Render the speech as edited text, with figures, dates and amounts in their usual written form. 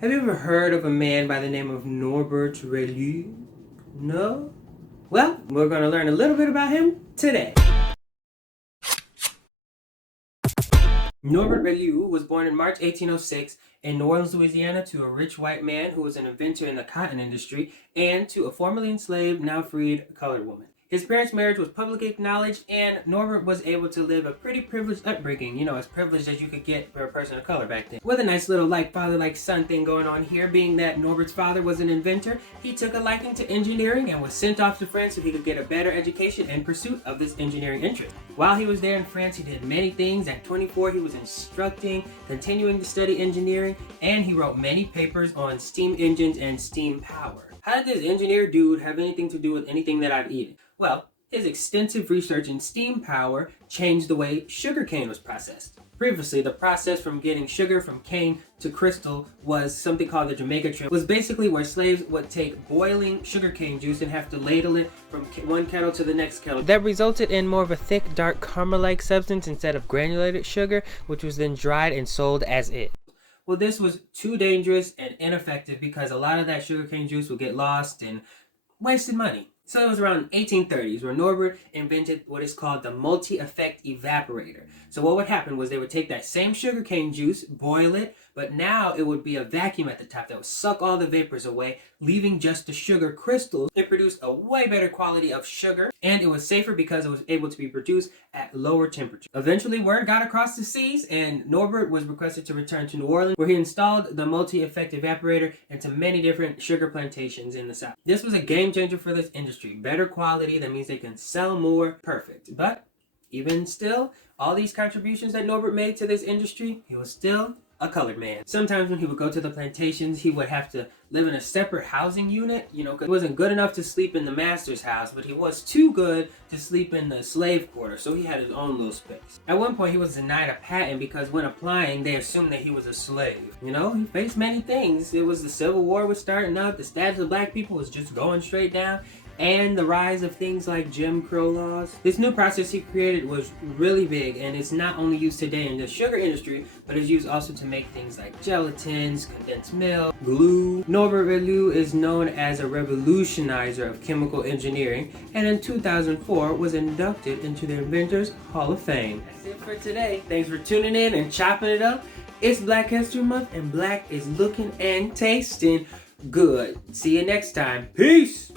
Have you ever heard of a man by the name of Norbert Relu? No? Well, we're going to learn a little bit about him today. Norbert Relu was born in March 1806 in New Orleans, Louisiana, to a rich white man who was an inventor in the cotton industry and to a formerly enslaved, now freed colored woman. His parents' marriage was publicly acknowledged, and Norbert was able to live a pretty privileged upbringing, as privileged as you could get for a person of color back then. With a nice little like father like son thing going on here, being that Norbert's father was an inventor, he took a liking to engineering and was sent off to France so he could get a better education in pursuit of this engineering interest. While he was there in France, he did many things. At 24, he was instructing, continuing to study engineering, and he wrote many papers on steam engines and steam power. How did this engineer dude have anything to do with anything that I've eaten? Well, his extensive research in steam power changed the way sugarcane was processed. Previously, the process from getting sugar from cane to crystal was something called the Jamaica trip. It was basically where slaves would take boiling sugarcane juice and have to ladle it from one kettle to the next kettle. That resulted in more of a thick, dark caramel-like substance instead of granulated sugar, which was then dried and sold as it. Well, this was too dangerous and ineffective because a lot of that sugarcane juice would get lost and wasted money. So it was around 1830s where Norbert invented what is called the multi-effect evaporator. So what would happen was they would take that same sugarcane juice, boil it, but now it would be a vacuum at the top that would suck all the vapors away, leaving just the sugar crystals. It produced a way better quality of sugar, and it was safer because it was able to be produced at lower temperatures. Eventually, word got across the seas, and Norbert was requested to return to New Orleans, where he installed the multi-effect evaporator into many different sugar plantations in the South. This was a game changer for this industry. Better quality, that means they can sell more. Perfect. But even still, all these contributions that Norbert made to this industry, he was still a colored man. Sometimes when he would go to the plantations, he would have to live in a separate housing unit, because he wasn't good enough to sleep in the master's house, but he was too good to sleep in the slave quarter, so he had his own little space. At one point, he was denied a patent because when applying, they assumed that he was a slave. He faced many things. It was the Civil War was starting up, the status of black people was just going straight down, and the rise of things like Jim Crow laws. This new process he created was really big, and it's not only used today in the sugar industry, but it's used also to make things like gelatins, condensed milk, glue. Norbert Relu is known as a revolutionizer of chemical engineering, and in 2004 was inducted into the Inventors Hall of Fame. That's it for today. Thanks for tuning in and chopping it up. It's Black History Month, and black is looking and tasting good. See you next time. Peace!